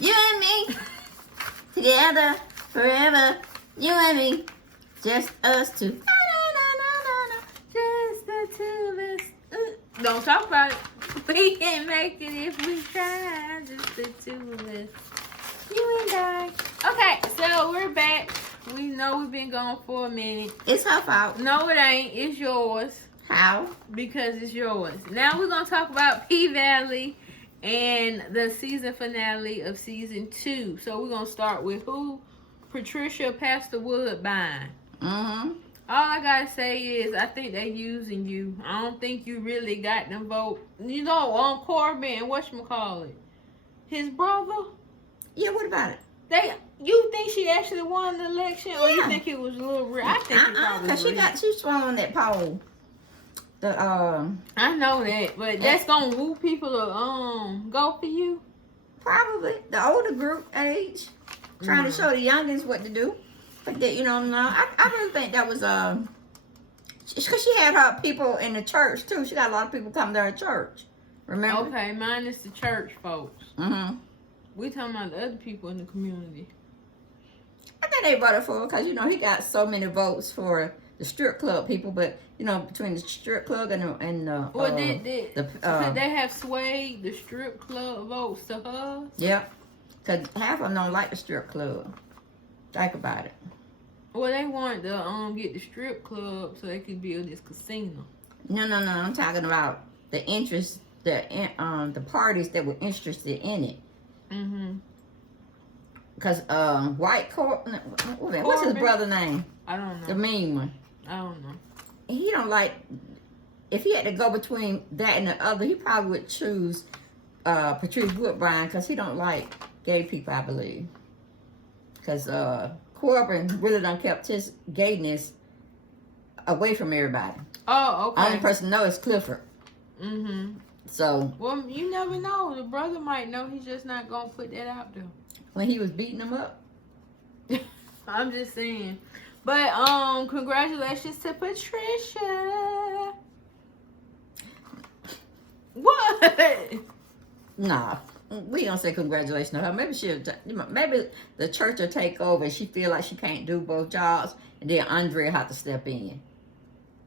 You and me. Together, forever. You and me. Just us two. Just the two of us. Don't talk about it. We can't make it if we try. Just the two of us. You and I. Okay, so we're back. We know we've been gone for a minute. It's her fault. No, it ain't. It's yours. How? Because it's yours. Now we're going to talk about P-Valley and the season finale of season 2. So we're going to start with who? Patricia Pastor Woodbine. Mm-hmm. All I got to say is I think they using you. I don't think you really got them vote. You know, on Corbin, whatchamacallit? His brother? Yeah, what about it? You think she actually won the election? Or you think it was a little real? I think it probably because she swung on that pole. I know that, but that's gonna woo people to go for you. Probably the older group age, trying to show the youngins what to do. But that, no, I really think that was because she had her people in the church too. She got a lot of people coming to her church. Remember? Okay, mine is the church folks. Mm-hmm. We talking about the other people in the community. I think they voted for her because he got so many votes for the strip club people, but between the strip club and the Well, did they have swayed the strip club votes to her? Yeah, because half of them don't like the strip club. Think about it. Well, they wanted to get the strip club so they could build this casino. No. I'm talking about the interest, the parties that were interested in it. Mm-hmm. Because White Corbin, what's his brother's name? I don't know. The mean one. I don't know. He don't like. If he had to go between that and the other, he probably would choose Patrice Woodbine because he don't like gay people, I believe. Because Corbin really done kept his gayness away from everybody. Oh, okay. Only person know is Clifford. Mm-hmm. So. Well, you never know. The brother might know. He's just not gonna put that out there. When he was beating him up. I'm just saying. But congratulations to Patricia. What? Nah, we don't say congratulations to her. Maybe the church will take over and she feel like she can't do both jobs, and then Andrea have to step in.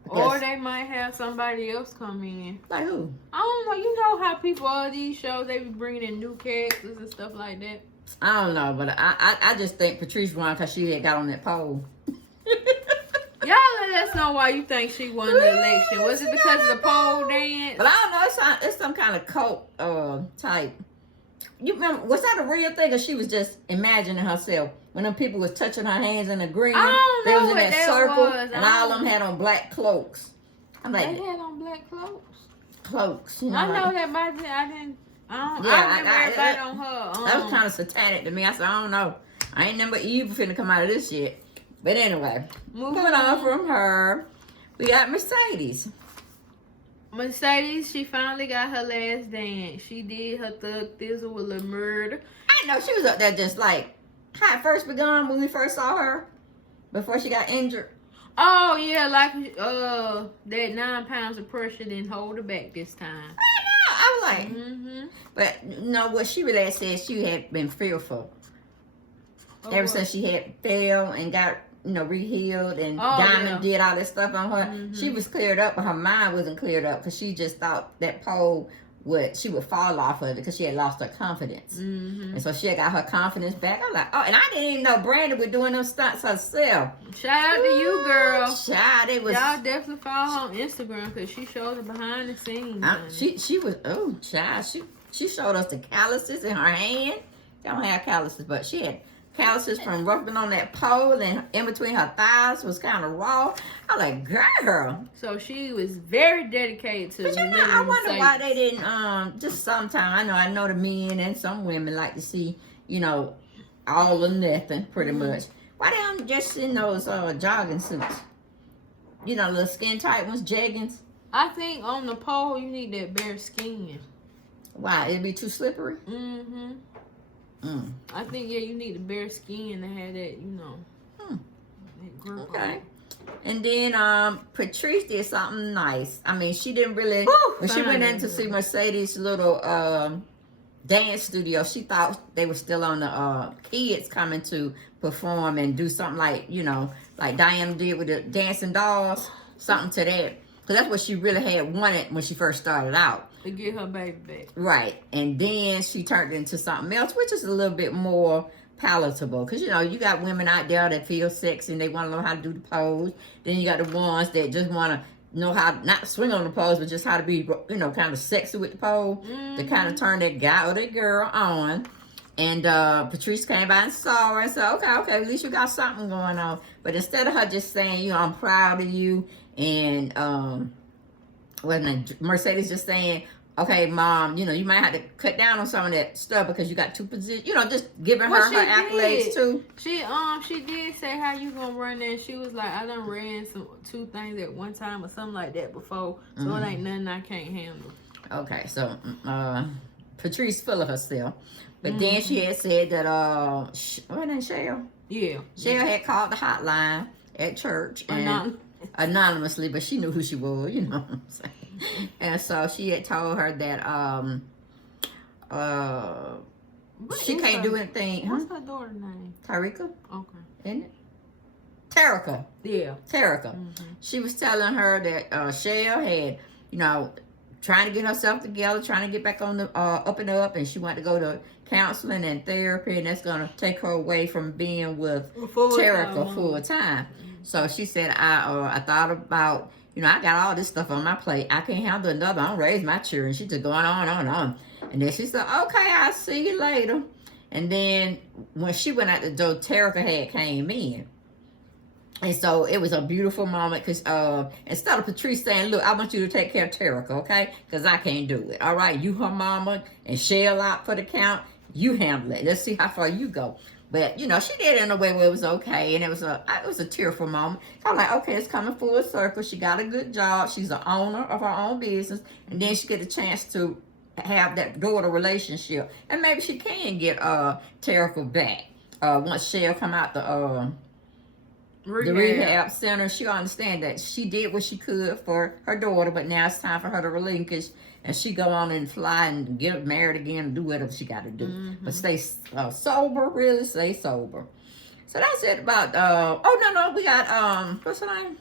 Or they might have somebody else come in. Like who? I don't know. You know how people on these shows, they be bringing in new characters and stuff like that. I don't know, but I just think Patrice won because she had got on that pole. Y'all let us know why you think she won the election. Was it because of the pole dance? But I don't know. It's some kind of cult type. You remember? Was that a real thing, or she was just imagining herself when them people was touching her hands and agreeing? They was in that circle, and all of them had on black cloaks. I'm like, they had on black cloaks. Cloaks. I know that, but I didn't. I remember everybody on her. That was kind of satanic to me. I said, I don't know. I ain't never evil finna come out of this shit. But anyway, moving on from her, we got Mercedes. Mercedes, she finally got her last dance. She did her thug thizzle with a murder. I know, she was up there just like how it first begun when we first saw her, before she got injured. Oh, yeah, like that 9 pounds of pressure didn't hold her back this time. I was like, but no, what she really had said, she had been fearful. Ever since she had fell and got, re-healed and Diamond did all that stuff on her, she was cleared up, but her mind wasn't cleared up because she just thought that pole she would fall off of it because she had lost her confidence. And so she had got her confidence back. I was like, oh, and I didn't even know Brandon was doing those stunts herself. Shout out to you, girl. Child, it was. Y'all definitely follow her on Instagram because she showed her behind the scenes. She was, child, she showed us the calluses in her hand. She don't have calluses, but she had calluses from rubbing on that pole, and in between her thighs was kind of raw. I was like, girl. So she was very dedicated to. But I wonder why they didn't. Just sometime I know the men and some women like to see, all or nothing, pretty much. Why they don't just in those jogging suits? Little skin tight ones, jeggings. I think on the pole you need that bare skin. Why? It'd be too slippery. I think you need the bare skin to have that, that grip. Okay. And then Patrice did something nice. I mean, she didn't really when she went in to see Mercedes' little dance studio. She thought they were still on the kids coming to perform and do something like, you know, like Diana did with the dancing dolls, something to that. Because that's what she really had wanted when she first started out. To get her baby back. Right. And then she turned it into something else, which is a little bit more palatable. Because, you know, you got women out there that feel sexy and they want to know how to do the pose. Then you got the ones that just want to know how, not swing on the pose, but just how to be, you know, kind of sexy with the pose. To kind of turn that guy or that girl on. And Patrice came by and saw her and said, okay, at least you got something going on. But instead of her just saying, you know, I'm proud of you, and Mercedes just saying, okay, Mom, you know, you might have to cut down on some of that stuff because you got two positions, you know, just giving her accolades too. She did say how you gonna run that. She was like, I done ran two things at one time or something like that before, so it ain't nothing I can't handle. Okay, so Patrice full of herself. But then she had said that, what name, Cheryl? Yeah. Cheryl had called the hotline at church. And anonymously, but she knew who she was, you know what I'm saying? And so she had told her that, she can't do anything. What's her daughter's name? Tarika? Okay. Isn't it? Terica. Yeah. Terica. She was telling her that, Cheryl had, you know, trying to get herself together, trying to get back on the up and up, and she wanted to go to counseling and therapy, and that's gonna take her away from being with Terica full time. So she said, I thought about, you know, I got all this stuff on my plate. I can't handle another. I don't raise my children. She's just going on and on. And then she said, okay, I'll see you later. And then when she went out the door, Terica had came in. And so it was a beautiful moment because instead of Patrice saying, look, I want you to take care of Terica, okay? Because I can't do it. All right, you her mama and shell out for the count. You handle it. Let's see how far you go. But, you know, she did it in a way where it was okay. And it was a tearful moment. I'm like, okay, it's coming full circle. She got a good job. She's the owner of her own business. And then she get a chance to have that daughter relationship. And maybe she can get Terica back. Once Shell come out the rehab center, she'll understand that she did what she could for her daughter, but now it's time for her to relinquish, and she go on and fly and get married again and do whatever she got to do. But stay sober, really stay sober. So that's it about, we got, what's her name?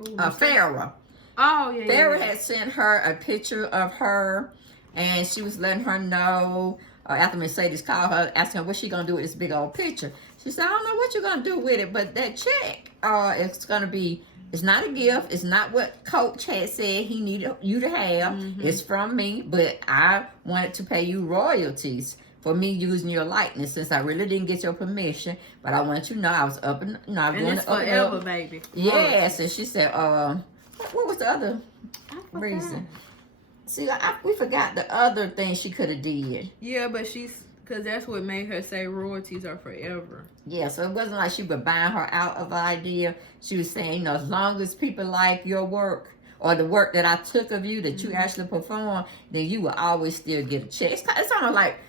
Farrah. Oh, yeah. Farrah had sent her a picture of her, and she was letting her know, after Mercedes called her, asking her what she gonna do with this big old picture. She said, I don't know what you're going to do with it, but that check, it's going to be, it's not a gift. It's not what Coach had said he needed you to have. It's from me, but I wanted to pay you royalties for me using your likeness since I really didn't get your permission. But I want you to know I was up and, I was going forever, baby. Yes, and she said, what was the other reason? See, we forgot the other thing she could have did. Yeah, but because that's what made her say royalties are forever. Yeah, so it wasn't like she was buying her out of the idea. She was saying, you know, as long as people like your work or the work that I took of you that you actually perform, then you will always still get a check. It's almost like,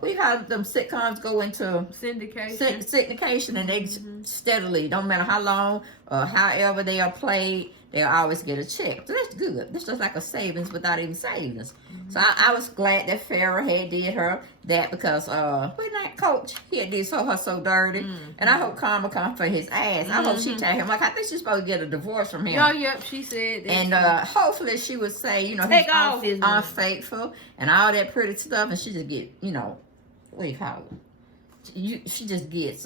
we have them sitcoms go into syndication, and they steadily, don't matter how long or however they are played, they'll always get a check. So that's good. That's just like a savings without even savings. So I was glad that Farrah had did her that because when that Coach, he had did her so dirty. And I hope Karma come for his ass. I hope she tell him, like, I think she's supposed to get a divorce from him. Oh, yep, she said that. And hopefully she would say, you know, he's unfaithful and all that pretty stuff, and she just get, you know, what do you call it? She just gets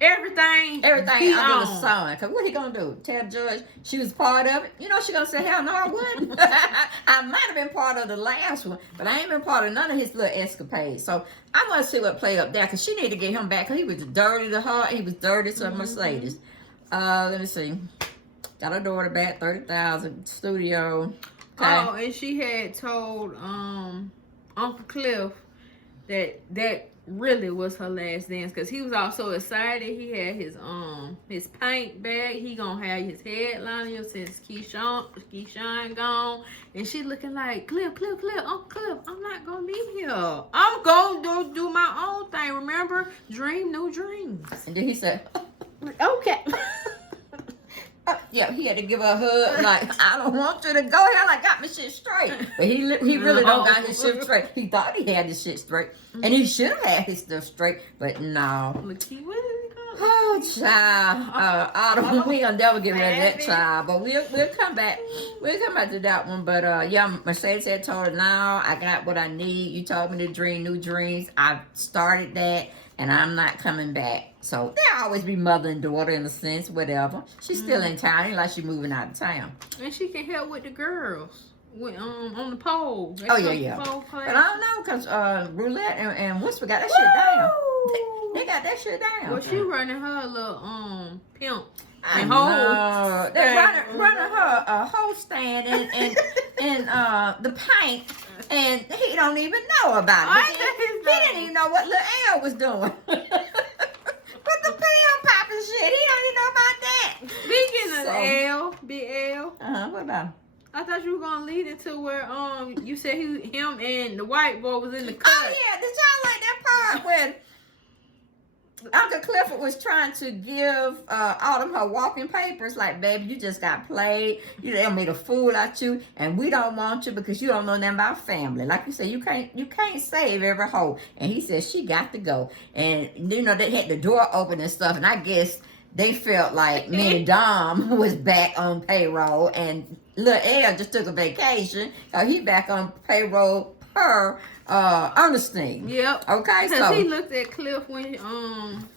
everything under the sun. Because what he gonna do? Tell the judge she was part of it? You know she gonna say, hell no, I wouldn't. I might have been part of the last one, but I ain't been part of none of his little escapades. So I want to see what play up there, because she need to get him back, because he was dirty to her. He was dirty to Mercedes. Let me see. Got her daughter back, 30,000 studio. Okay. Oh, and she had told Uncle Cliff that really was her last dance, because he was all so excited. He had his Pynk bag. He gonna have his headliner since Keyshawn gone, and she looking like Cliff, Uncle Cliff, I'm not gonna be here. I'm gonna do my own thing. Remember, dream new dreams. And then he said, okay. Yeah, he had to give her a hug. Like, I don't want you to go. Hell, I got my shit straight. But he really don't got his shit straight. He thought he had his shit straight. And he should have had his stuff straight. But no. Oh, child. Autumn, we'll never get rid of that child. But we'll come back. We'll come back to that one. But, yeah, Mercedes had told her, now I got what I need. You told me to dream new dreams. I started that. And I'm not coming back. So they'll always be mother and daughter in a sense, whatever. She's still in town, ain't like she's moving out of town. And she can help with the girls on the pole. Oh, yeah. But I don't know, because Roulette and Whisper got that shit down. They got that shit down. Well, she running her little pimp. I know. They're running her a whole stand and the Pynk, and he don't even know about it. He didn't even know what little L was doing. But the pill popping shit, he don't even know about that. Speaking of L, Big L. What about him? I thought you were gonna lead it to where you said him and the white boy was in the cut. Oh yeah, did y'all like that part when Uncle Clifford was trying to give Autumn her walking papers, like, baby, you just got played. They made a fool out you, and we don't want you because you don't know nothing about family. Like you said, you can't save every hoe. And he said she got to go. And they had the door open and stuff, and I guess they felt like me and Dom was back on payroll, and Lil L just took a vacation. He back on payroll per Ernestine. Yep. Okay, so he looked at Cliff when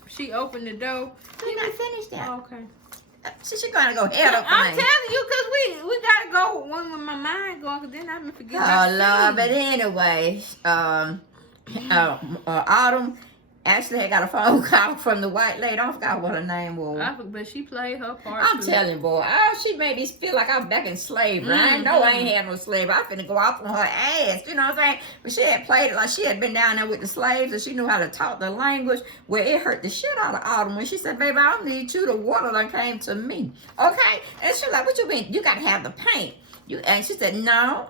she opened the door. He not finished that. Okay. She gonna go head up. I'm telling you, cause we gotta go when my mind going, cause then I'm forgetting. Oh Lord, but anyway, Autumn actually had got a phone call from the white lady. I forgot what her name was. But she played her part. I'm telling you, boy. She made me feel like I was back in slavery. I know I ain't had no slavery. I finna go off on her ass. You know what I'm saying? But she had played it like she had been down there with the slaves, and she knew how to talk the language, where it hurt the shit out of Autumn when she said, baby, I don't need you. The water done came to me. Okay? And she was like, what you mean? You gotta have the paint. And she said, no,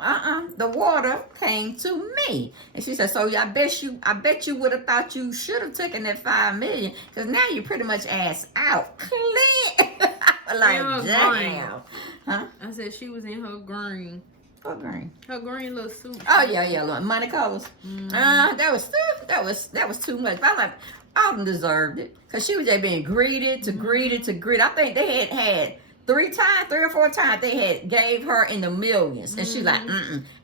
the water came to me. And she said, so I bet you would have thought you should have taken that $5 million, because now you're pretty much ass out. Clean. Like, damn. Huh? I said she was in her green. What green? Her green little suit. Oh yeah, look, money colors. That was too much. But I like, Autumn deserved it, because she was just being greeted to greeted to greeted. I think they had 3 or 4 times they had gave her in the millions. And she like,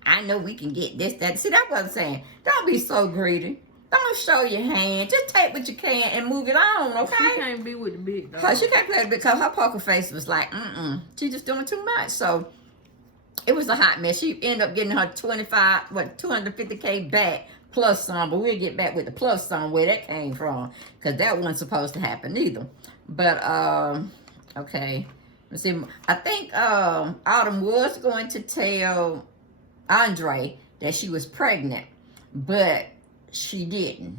I know we can get this, that. See, that's what I'm saying. Don't be so greedy. Don't show your hand. Just take what you can and move it on, okay? She can't be with the big dog. She can't play with the big, because her poker face was like, she just doing too much. So it was a hot mess. She ended up getting her 250K back plus some, but we'll get back with the plus some where that came from, because that wasn't supposed to happen either. But okay. See, I think Autumn was going to tell Andre that she was pregnant, but she didn't,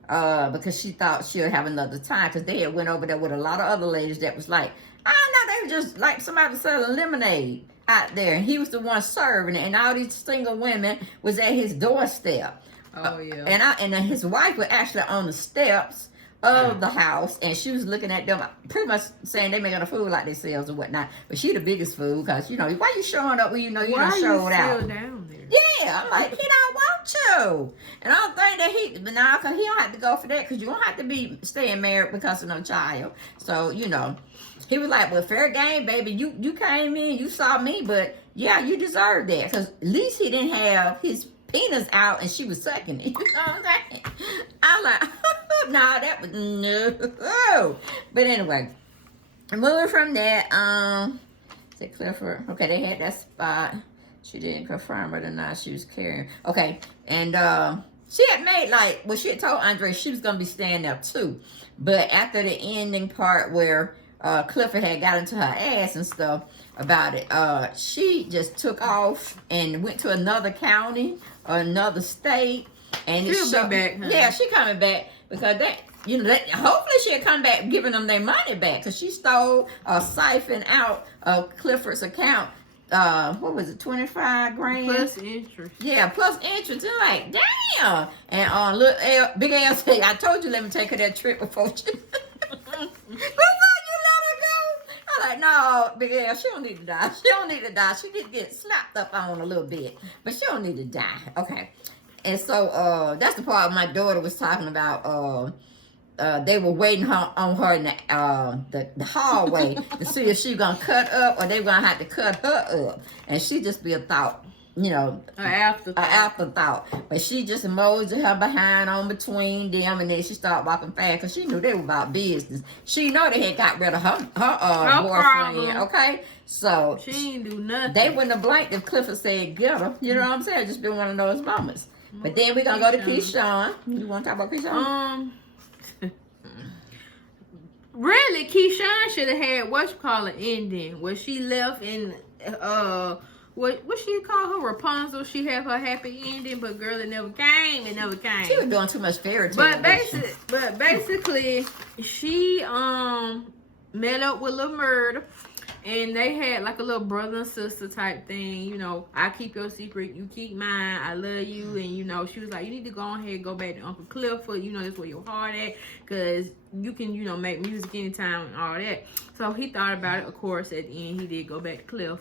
because she thought she'll have another time, because they had went over there with a lot of other ladies that was like, I don't know, they were just like somebody selling lemonade out there, and he was the one serving it, and all these single women was at his doorstep. Oh yeah. And his wife was actually on the steps of the house, and she was looking at them, pretty much saying they making a fool like themselves and whatnot. But she the biggest fool, because why you showing up when you know you done showed out? Still down there? Yeah, I'm like, he don't want you. And I don't think that because he don't have to go for that, because you don't have to be staying married because of no child. So he was like, well, fair game, baby. You came in, you saw me, but yeah, you deserve that, because at least he didn't have his penis out and she was sucking it. You know what I'm saying? I'm like, no, that was no. But anyway, moving from that, said Clifford. Okay, they had that spot. She didn't confirm whether or not she was carrying. Okay, and she had made she had told Andre she was gonna be staying there too. But after the ending part where Clifford had got into her ass and stuff about it, she just took off and went to another county or another state, and she'll be back. Huh? Yeah, she coming back, because hopefully she'll come back giving them their money back, because she stole siphoned out Clifford's account. What was it, 25 grand plus interest? Yeah, plus interest. And like, damn. And Big L said, I told you let me take her that trip before you let her go. I'm like, no, Big L, she don't need to die. She don't need to die. She did get slapped up on a little bit, but she don't need to die. Okay. And so that's the part my daughter was talking about. They were waiting on her in the hallway to see if she was gonna cut up or they were gonna have to cut her up, and she just be a thought, you know, an afterthought. But she just moseyed her behind on between them, and then she started walking fast because she knew they were about business. She know they had got rid of her boyfriend. Problem. Okay, so she ain't do nothing. They wouldn't have blanked if Clifford said get her. You know what I'm saying? Just been one of those moments. But then we're gonna go to Keyshawn. You want to talk about Keyshawn? Really, Keyshawn should have had an ending where she left in what she call her Rapunzel. She had her happy ending, but girl, it never came. It never came. She was doing too much fairy tale. But basically, she met up with Lil Murder. And they had like a little brother and sister type thing, you know. I keep your secret, you keep mine. I love you, and you know, she was like, you need to go ahead and go back to Uncle Clifford. You know, that's where your heart at, cause you can, you know, make music anytime and all that. So he thought about it. Of course, at the end, he did go back to Cliff.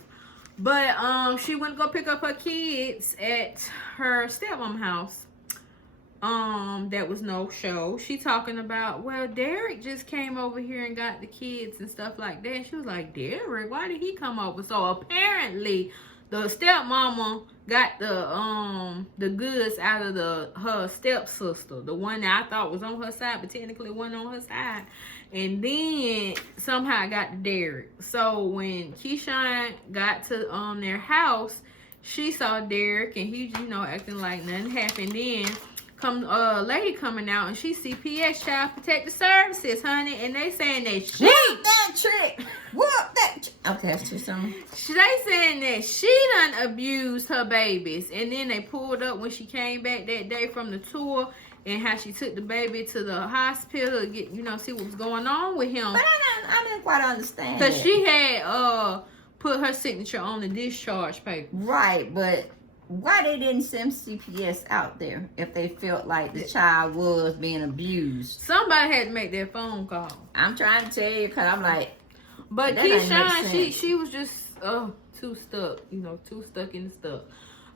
But she went to go pick up her kids at her stepmom house. That was no show. She talking about, well, Derrick just came over here and got the kids and stuff like that. And she was like, Derrick, why did he come over? So apparently the stepmama got the goods out of her stepsister, the one that I thought was on her side, but technically wasn't on her side. And then somehow I got to Derrick. So when Keyshawn got to their house, she saw Derrick and he, you know, acting like nothing happened. Then come lady coming out and she CPS, Child Protective Services, honey, and they saying that she whoop that trick. Okay, that's too soon. They saying that she done abused her babies, and then they pulled up when she came back that day from the tour and how she took the baby to the hospital to get, you know, see what was going on with him. But I didn't quite understand. Because she had put her signature on the discharge paper. Right, but why they didn't send CPS out there if they felt like the child was being abused? Somebody had to make that phone call. I'm trying to tell you, because I'm like, but Keyshawn, she was just too stuck, you know, too stuck in the stuff.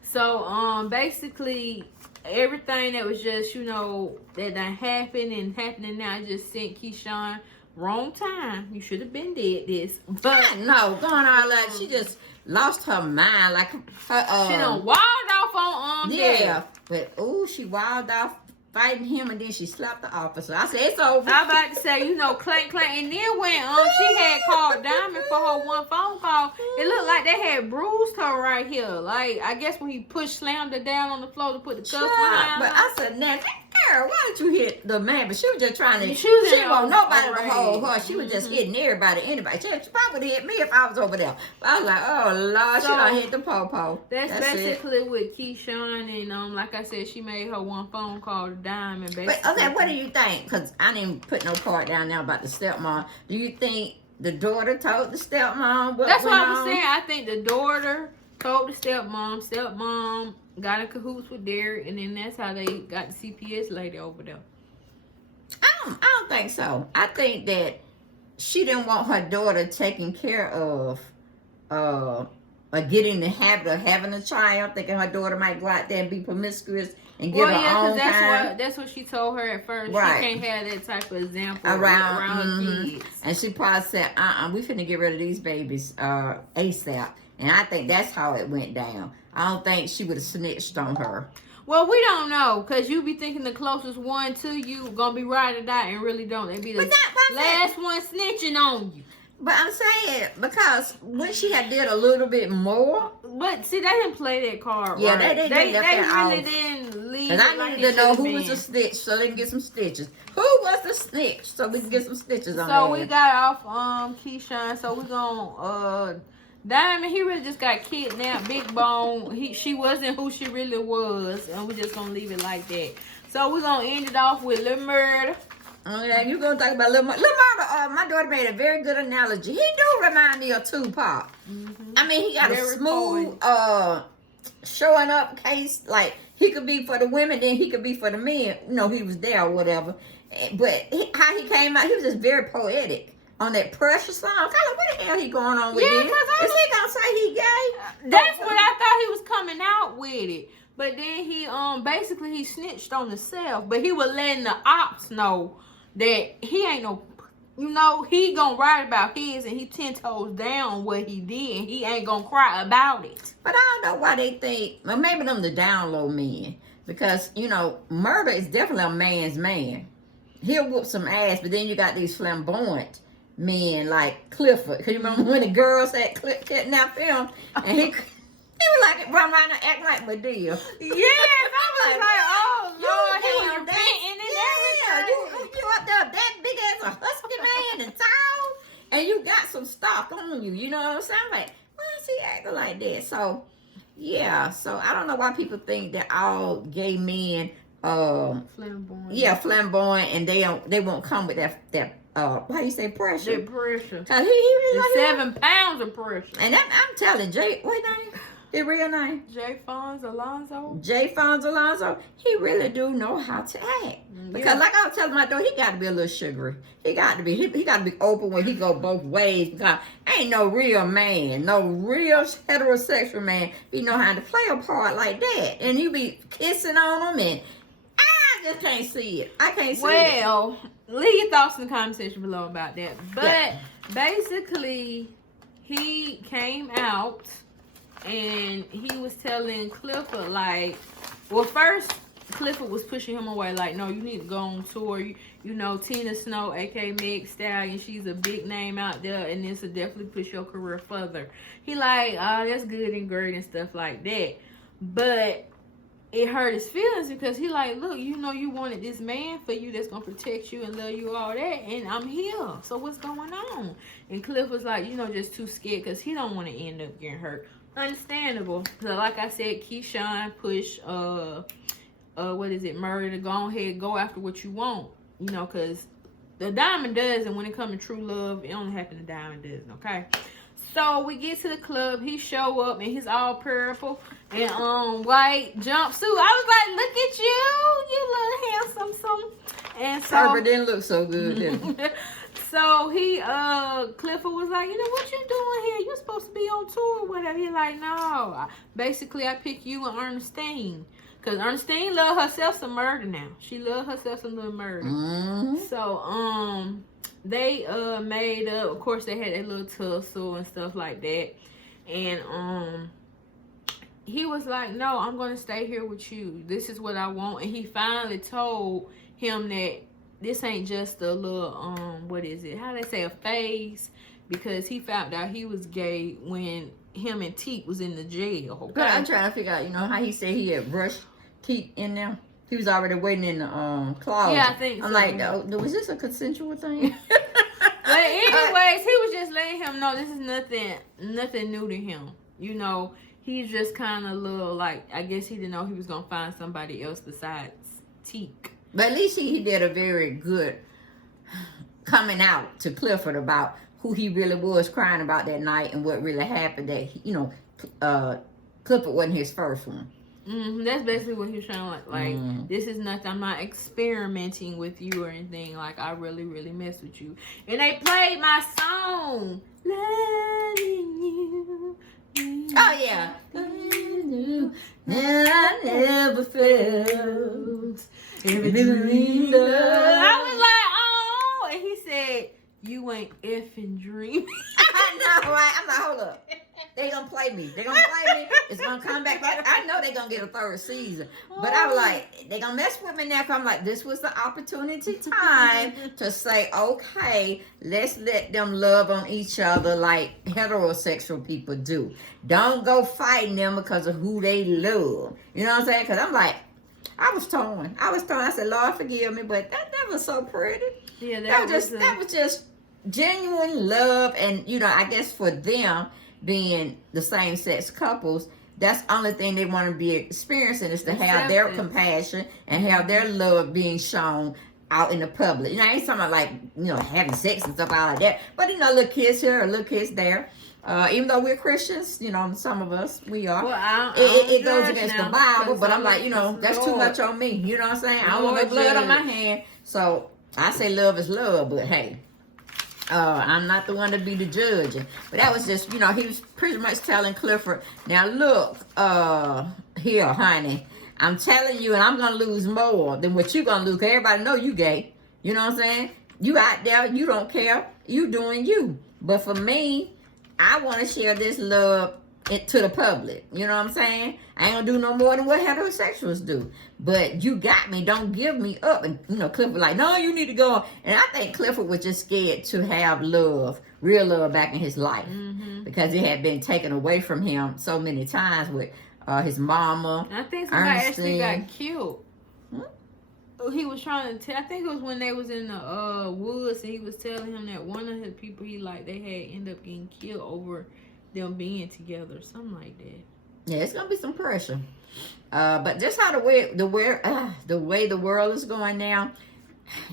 So basically everything that was just, you know, that done happened and happening now just sent Keyshawn wrong time. You should have been dead this. But no, going on like she just lost her mind, like her she done wild off on yeah, but she wild off fighting him, and then she slapped the officer. I said it's over. I about to say, you know, clank clank, and then when she had called Diamond for her one phone call, it looked like they had bruised her right here. Like I guess when he slammed her down on the floor to put the cuffs behind her. But I said, now, girl, why did you hit the man? But she was just trying to. She want nobody to hold her. She was just hitting everybody, anybody. She probably would have hit me if I was over there. But I was like, oh Lord, she done hit the po-po. That's basically with Keyshawn, and like I said, she made her one phone call to Diamond. Basically. But okay, what do you think? Because I didn't put no part down there about the stepmom. Do you think the daughter told the stepmom what That's what I was on? saying. I think the daughter told the stepmom. Stepmom got in cahoots with Derrick, and then that's how they got the CPS lady over there. I don't think so. I think that she didn't want her daughter taken care of, or getting the habit of having a child, thinking her daughter might go out there and be promiscuous and get her own time. That's what she told her at first. Right. She can't have that type of example around her kids. And she probably said, we finna get rid of these babies ASAP. And I think that's how it went down. I don't think she would have snitched on her. Well, we don't know, because you be thinking the closest one to you gonna be ride or die, and really don't. They be the last one snitching on you. But I'm saying, because when she had did a little bit more. But see, they didn't play that card. Yeah, right. they really didn't leave. And I needed to know who was the snitch so they can get some stitches. Who was the snitch so we can get some stitches on So we got off Keyshawn. So we gonna Diamond, he really just got kidnapped. Big Bone, she wasn't who she really was, and we just gonna leave it like that. So we're gonna end it off with Lil Murder. Okay, you're gonna talk about Lil Murder. Lil Murder, my daughter made a very good analogy. He do remind me of Tupac. I mean, he got a smooth showing up case. Like he could be for the women, then he could be for the men. You know, he was there or whatever. But how he came out, he was just very poetic. on that pressure song. I like, what the hell he going on with this? Is he gonna say he gay? That's what I thought he was coming out with it. But then he basically he snitched on himself. But he was letting the ops know that he ain't no, you know, he gonna write about his and he 10 toes down what he did and he ain't gonna cry about it. But I don't know why they think, well, maybe them the down low men. Because, you know, murder is definitely a man's man. He'll whoop some ass, but then you got these flamboyant men like Clifford. Cause you remember when the girls had kidnapped him and he was like run around and act like Medea. Yes, I was like, oh Lord, he was repenting and everything. You up there that big ass a husky man and tall, and you got some stock on you. You know what I'm saying? I'm like, why is he acting like that? So yeah, so I don't know why people think that all gay men flamboyant. Yeah, flamboyant, and they won't come with that how you say pressure? That pressure. Cause he really 7 pounds of pressure. And I'm telling Jay, what name? His real name? J. Fonz Alonso. J. Fonz Alonso. He really do know how to act. Because like I was telling my daughter, he got to be a little sugary. He got to be. He got to be open when he go both ways. Because ain't no real man, no real heterosexual man, he know how to play a part like that. And you be kissing on him, and I just can't see it. I can't see it. Well, leave your thoughts in the comment section below about that. But basically, he came out and he was telling Clifford, like, well, first Clifford was pushing him away, like, no, you need to go on tour. You know, Tina Snow, aka Meg Stallion, she's a big name out there, and this will definitely push your career further. He like, oh, that's good and great and stuff like that. But it hurt his feelings because he like, look, you know, you wanted this man for you that's gonna protect you and love you, all that, and I'm here. So what's going on? And Cliff was like, you know, just too scared because he don't want to end up getting hurt. Understandable. So like I said, Keyshawn push what is it, Murray, to go ahead, go after what you want, you know, because the diamond does, and when it comes to true love, it only happens to diamond does, okay? So we get to the club, he show up, and he's all purple and white jumpsuit. I was like, look at you, you look handsome, and so Herbert didn't look so good, did he? So he Clifford was like, you know, what you doing here? You supposed to be on tour or whatever. He like, no. Basically, I pick you and Ernestine. Because Ernestine love herself some murder now. She love herself some little murder. Mm-hmm. So, they made up. Of course, they had a little tussle and stuff like that. And he was like, no, I'm going to stay here with you. This is what I want. And he finally told him that this ain't just a little, what is it? How they say, a phase? Because he found out he was gay when him and Teak was in the jail. Okay? But I'm trying to figure out, you know, how he said he had rushed Teak in there. He was already waiting in the closet. Yeah, I think I'm so. like, was this a consensual thing? But anyways, he was just letting him know this is nothing new to him. You know, he's just kind of little, like, I guess he didn't know he was going to find somebody else besides Teak. But at least he did a very good coming out to Clifford about who he really was crying about that night and what really happened. That, you know, Clifford wasn't his first one. That's basically what he was trying to like. This is nothing. I'm not experimenting with you or anything. Like, I really, really mess with you. And they played my song, Loving You. Oh yeah. I never felt every dream. I was like, oh, and he said, you ain't effing dreaming. I know, right? I'm like, hold up. They gonna play me. They gonna play me. It's gonna come back. I know they gonna get a third season. But I was like, they gonna mess with me now. Cause I'm like, this was the opportunity time to say, okay, let's let them love on each other like heterosexual people do. Don't go fighting them because of who they love. You know what I'm saying? Cause I'm like, I was torn. I said, Lord, forgive me, but that was so pretty. Yeah, that was just genuine love, and you know, I guess for them being the same sex couples, that's the only thing they want to be experiencing is to have their compassion and have their love being shown out in the public. You know, I ain't talking about like, you know, having sex and stuff out like that, but you know, little kids here, a little kids there. Even though we're Christians, you know, some of us, we are. Well, it goes against the Bible, but I'm like, you know, that's too much on me. You know what I'm saying? I don't want no blood on my hand. So I say love is love, but hey, I'm not the one to be the judge. But that was just, he was pretty much telling Clifford, now look, here, honey, I'm telling you, and I'm going to lose more than what you're going to lose. Because everybody know you gay. You know what I'm saying? You out there, you don't care. You doing you. But for me, I want to share this love to the public. You know what I'm saying? I ain't going to do no more than what heterosexuals do. But you got me. Don't give me up. And, Clifford like, no, you need to go. And I think Clifford was just scared to have love, real love back in his life. Mm-hmm. Because it had been taken away from him so many times with his mama. I think somebody actually got killed. He was trying to tell. I think it was when they was in the woods, and he was telling him that one of the people he liked, they had ended up getting killed over them being together, something like that. Yeah, it's gonna be some pressure. But just how the way the world is going now,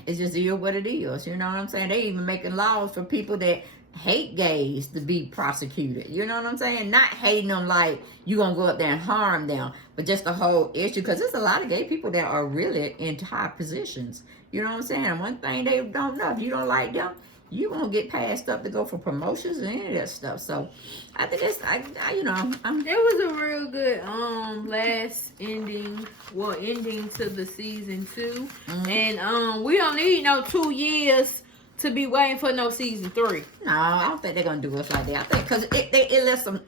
it's just what it is. You know what I'm saying? They even making laws for people that hate gays to be prosecuted. You know what I'm saying? Not hating them like you gonna go up there and harm them, but just the whole issue, because there's a lot of gay people that are really in high positions. You know what I'm saying? And one thing they don't know, if you don't like them, you won't get passed up to go for promotions and any of that stuff. So I think it's there was a real good ending to the season 2. Mm-hmm. And we don't need no 2 years to be waiting for no season 3. No, I don't think they're gonna do us like that. I think because it lets them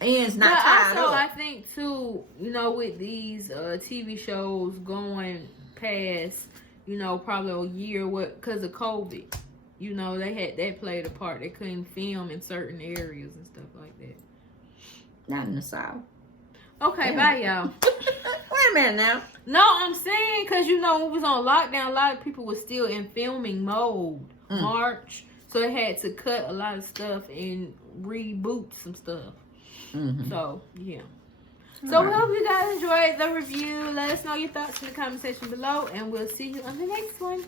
ends not but tied also, up. I think too, with these TV shows going past, probably a year because of COVID. They played a part. They couldn't film in certain areas and stuff like that. Not in the South. Okay, bye, y'all. Wait a minute now. No, I'm saying because when we was on lockdown, a lot of people were still in filming mode. March, so they had to cut a lot of stuff and reboot some stuff. Mm-hmm. So yeah. So we hope you guys enjoyed the review. Let us know your thoughts in the comment section below, and we'll see you on the next one.